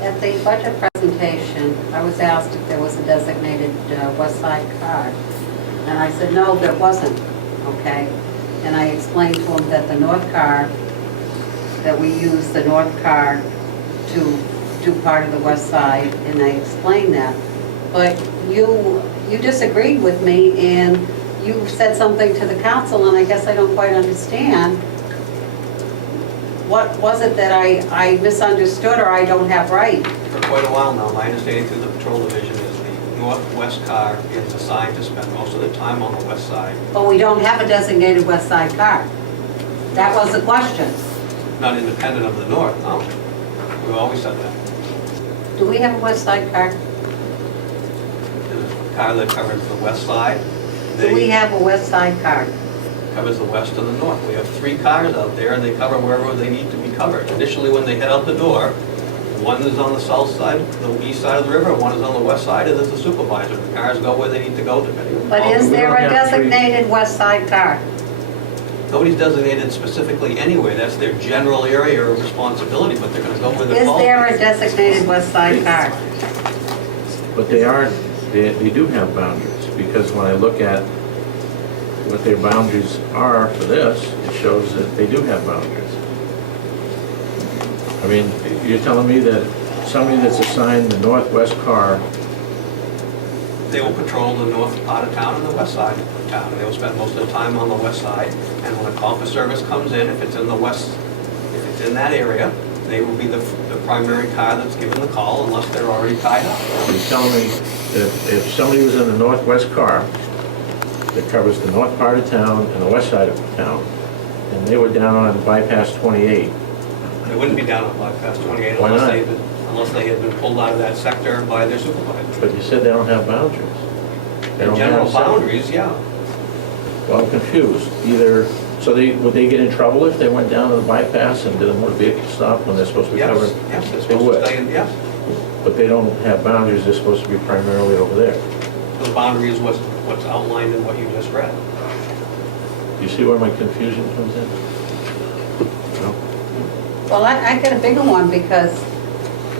At the budget presentation, I was asked if there was a designated Westside car. And I said, no, there wasn't, okay? And I explained to him that the north car, that we use the north car to do part of the west side, and I explained that. But you disagreed with me, and you said something to the council, and I guess I don't quite understand. What was it that I misunderstood or I don't have right? For quite a while now, my understanding through the patrol division is the northwest car is assigned to spend most of the time on the west side. But we don't have a designated west side car. That was the question. Not independent of the north, no. We've always said that. Do we have a west side car? There's a car that covers the west side. Do we have a west side car? Covers the west and the north. We have 3 cars out there, and they cover wherever they need to be covered. Initially, when they head out the door, one is on the south side, the east side of the river, one is on the west side, and there's the supervisor. The cars go where they need to go depending on... But is there a designated west side car? Nobody's designated specifically anyway. That's their general area of responsibility, but they're going to go where they're Is called. there a designated west side car? But they do have boundaries, because when I look at what their boundaries are for this, it shows that they do have boundaries. I mean, you're telling me that somebody that's assigned the northwest car, They will patrol the north part of town and the west side of town. They will spend most of the time on the west side, and when a call for service comes in, if it's in the west, if it's in that area, they will be the primary car that's given the call unless they're already tied up. you're telling me that if somebody was in the northwest car that covers the north part of town and the west side of town, and they were down on bypass 28, They wouldn't be down on bypass 28 Why not? unless they had been pulled out of that sector by their supervisor. but you said they don't have boundaries. They In don't general have separate- boundaries, yeah. Well, I'm confused. Either, so would they get in trouble if they went down to the bypass and did a motor vehicle stop when they're supposed to be Yes, covered? yes, they're They supposed would. to stay in, yes. But they don't have boundaries, they're supposed to be primarily over there. The boundary is what's outlined in what you just read. You see where my confusion comes in? No? Well, I got a bigger one because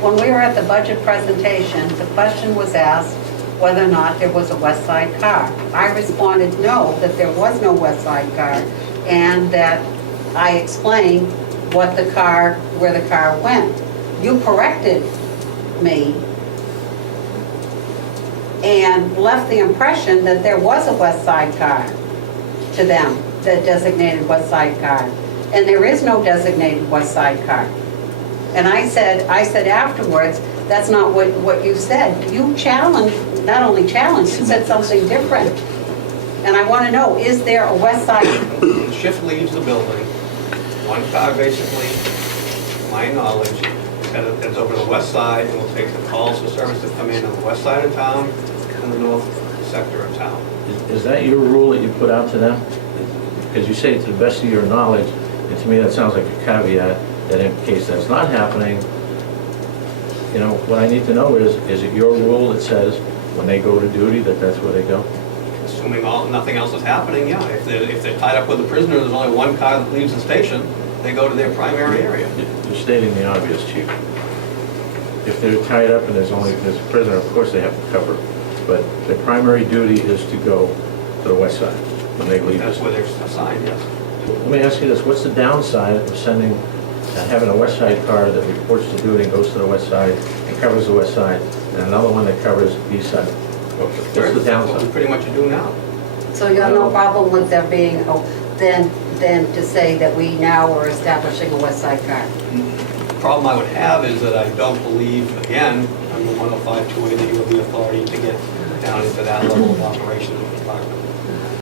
when we were at the budget presentation, the question was asked whether or not there was a west side car. I responded no, that there was no west side car, and that I explained what the car, where the car went. You corrected me and left the impression that there was a west side car to them, the designated west side car. And there is no designated west side car. And I said afterwards, that's not what you said. You challenged, not only challenged, you said something different. And I want to know, is there a west side? When the shift leaves the building, one car basically, to my knowledge, heads over to the west side and will take the calls for service that come in on the west side of town and the north sector of town. Is that your rule that you put out to them? Because you say to the best of your knowledge, and to me that sounds like a caveat, that in case that's not happening, you know, what I need to know is it your rule that says when they go to duty that that's where they go? Assuming nothing else is happening, yeah. If they're tied up with a prisoner, there's only one car that leaves the station, they go to their primary area. You're stating the obvious, Chief. If they're tied up and there's a prisoner, of course they have to cover. But their primary duty is to go to the west side when they leave. That's where they're assigned, yes. Let me ask you this, what's the downside of having a west side car that reports to duty and goes to the west side and covers the west side, and another one that covers the east side? What's the That's what we downside? pretty much do now. So you have no problem with there being, then to say that we now are establishing a west side car? The problem I would have is that I don't believe, again, under 105-2A, that you have the authority to get down into that level of operation of the department.